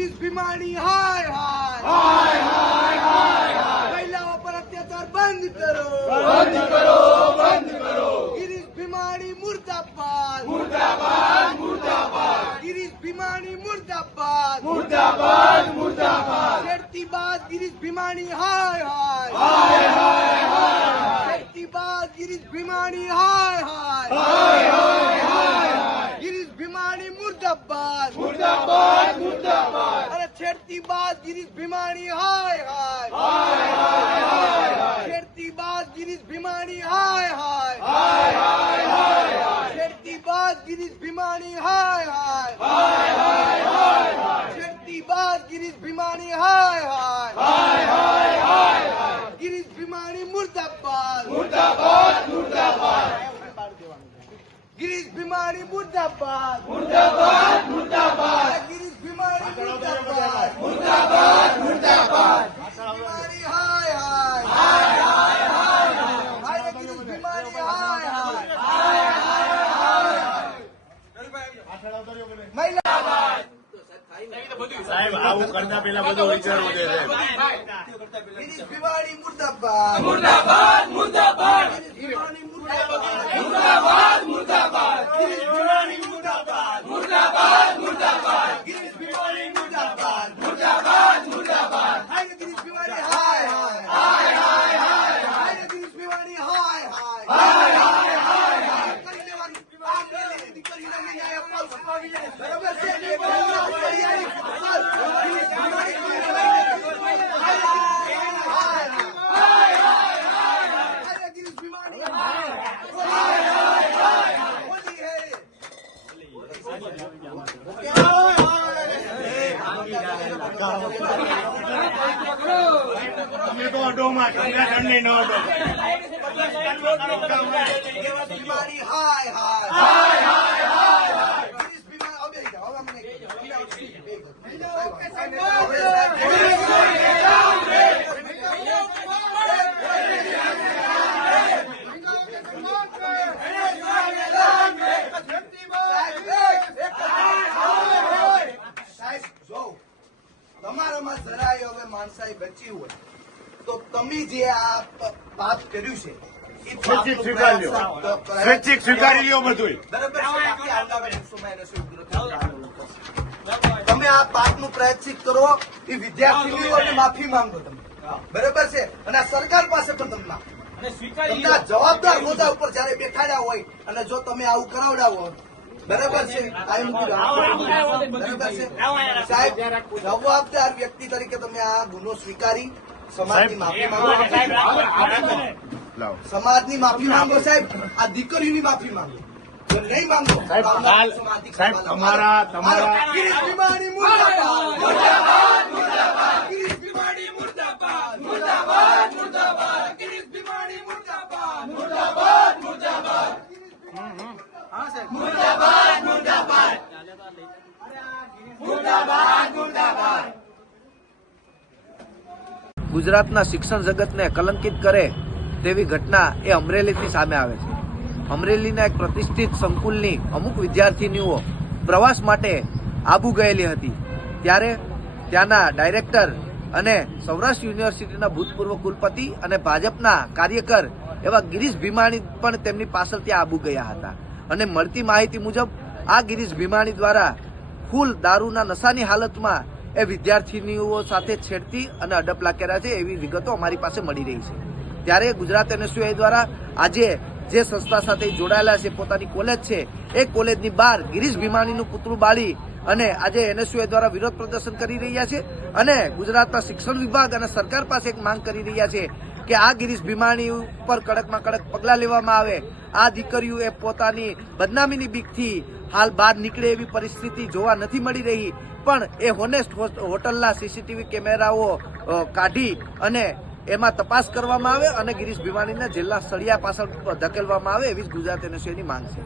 गिरीश भीमाणी हाय हाय हाय हाय हाय महिलाओं पर अत्याचार बंद करो बंद करो बंद करो गिरीश भीमाणी मुर्दाबाद मुर्दाबाद मुर्दाबाद गिरीश भीमाणी मुर्दाबाद मुर्दाबाद मुर्दाबाद छेड़ती बात गिरीश भीमाणी हाय हाय हाय हाय हाय छेड़ती बात गिरीश भीमाणी हाय हाय हाय हाय हाय गिरीश भीमाणी मुर्दाबाद मुर्दाबाद मुर्दाबाद अरे छेड़ती बात गिरीश भीमाणी हाय हाय हाय हाय हाय छेड़ती बात गिरीश भीमाणी हाय हाय हाय हाय हाय छेड़ती बात गिरीश भीमाणी हाय हाय हाय हाय हाय छेड़ती बात गिरीश भीमाणी हाय हाय हाय हाय हाय गिरीश भीमाणी मुर्दाबाद मुर्दाबाद मुर्दाबाद गिरीश भीमाणी मुर्दाबाद मुर्दाबाद मुर्दाबाद गिरीश भीमाणी मुर्दाबाद मुर्दाबाद मुर्दाबाद भीमाणी हाय हाय हाय हाय हाय हाय गिरीश भीमाणी हाय हाय हाय हाय हाय महिला સાહેબ આવું કરતા પેલા બધું વિચારવું છે गिरीश भीमाणी मुर्दाबाद मुर्दाबाद मुर्दाबाद गिरीश भीमाणी मुर्दाबाद मुर्दाबाद मुर्दाबाद गिरीश भीमाणी मुर्दाबाद मुर्दाबाद मुर्दाबाद गिरीश भीमाणी मुर्दाबाद मुर्दाबाद मुर्दाबाद हाय गिरीश भीमाणी हाय हाय हाय हाय हाय हाय गिरीश भीमाणी हाय हाय हाय हाय हाय કરી લેવાની આ મેલે દીકરીને ન્યાય અપાવશે બરાબર છે गिरीश भीमाणी હાય હાય હાય હાય गिरीश भीमाणी हाय हाय होली है તમે તો અડોમાં તમને તમને ન અડો गिरीश भीमाणी हाय हाय हाय हाय हाय गिरीश भीमाणी હવે જાઓ હવે મને તમારામાં જરાય હવે માણસાઈ બચી હોય તો તમે જે આ પાપ કર્યું છે એ સ્વૈચ્છિક સ્વીકારી લ્યો સ્વૈચ્છિક સ્વીકારી લ્યો બધું બરાબર છે. બાકી આગામી દિવસોમાં એને શું વિરોધ કરવાનો થશે. તમે આ પાપનું પ્રાયશ્ચિત કરો એ વિદ્યાર્થીઓને માફી માંગો તમે બરાબર છે અને આ સરકાર પાસે પણ તમે માંગો તમને આ જવાબદાર હોદ્દા ઉપર જયારે બેઠાડ્યા હોય અને જો તમે આવું કરાવડાવો બરાબર છે બરાબર છે સાહેબ જવાબદાર વ્યક્તિ તરીકે તમે આ ગુનો સ્વીકારી સમાજની માફી માંગો લાવો સમાજની માફી માંગો સાહેબ આ દીકરીની માફી માંગો જો નહીં માંગો સાહેબ સાહેબ તમારા गिरीश भीमाणी मुर्दाबाद मुर्दाबाद मुर्दाबाद गिरीश भीमाणी मुर्दाबाद मुर्दाबाद मुर्दाबाद गिरीश भीमाणी मुर्दाबाद मुर्दाबाद मुर्दाबाद मुर्दाबाद मुर्दाबाद मुर्दाबाद मुर्दाबाद ગુજરાતના શિક્ષણ જગતને કલંકિત કરે તેવી ઘટના એ અમરેલીથી સામે આવે છે. અમરેલીના એક પ્રતિષ્ઠિત સંકુલની અમુક વિદ્યાર્થીનીઓ પ્રવાસ માટે આબુ ગયેલી હતી. ત્યારે ત્યાંના ડાયરેક્ટર અને સૌરાષ્ટ્ર યુનિવર્સિટીના ભૂતપૂર્વ કુલપતિ અને ભાજપના કાર્યકર એવા ગિરીશ ભીમાણી પણ તેમની પાછળ ત્યાં આબુ ગયા હતા અને મળતી માહિતી મુજબ આ ગિરીશ ભીમાણી દ્વારા ફૂલ દારૂના નશાની હાલતમાં એ વિદ્યાર્થીનીઓ સાથે છેડતી અને અડપલા કર્યા છે એવી વિગતો અમારી પાસે મળી રહી છે. ત્યારે ગુજરાત એનએસયુઆઈ દ્વારા આજે જે સંસ્થા સાથે જોડાયેલા છે પોતાની કોલેજ છે એ કોલેજની બહાર ગિરીશ ભીમાણીનું પુતળું બાળી અને આજે એનએસયુઆઈ દ્વારા વિરોધ પ્રદર્શન કરી રહ્યા છે અને ગુજરાતના શિક્ષણ વિભાગ અને સરકાર પાસે એક માંગ કરી રહ્યા છે કે આ ગિરીશ ભીમાણી ઉપર કડકમાં કડક પગલાં લેવામાં આવે. આ દીકરીઓ એ પોતાની બદનામીની બીકથી હાલ બહાર નીકળે એવી પરિસ્થિતિ જોવા નથી મળી રહી, પણ એ હોનેસ્ટ હોટલના સીસીટીવી કેમેરાઓ કાઢી અને એમાં તપાસ કરવામાં આવે અને ગિરીશ ભીમાણીને જેલના સળિયા પાછળ ધકેલવામાં આવે એવી જ ગુજરાત એનએસયુની માંગ છે.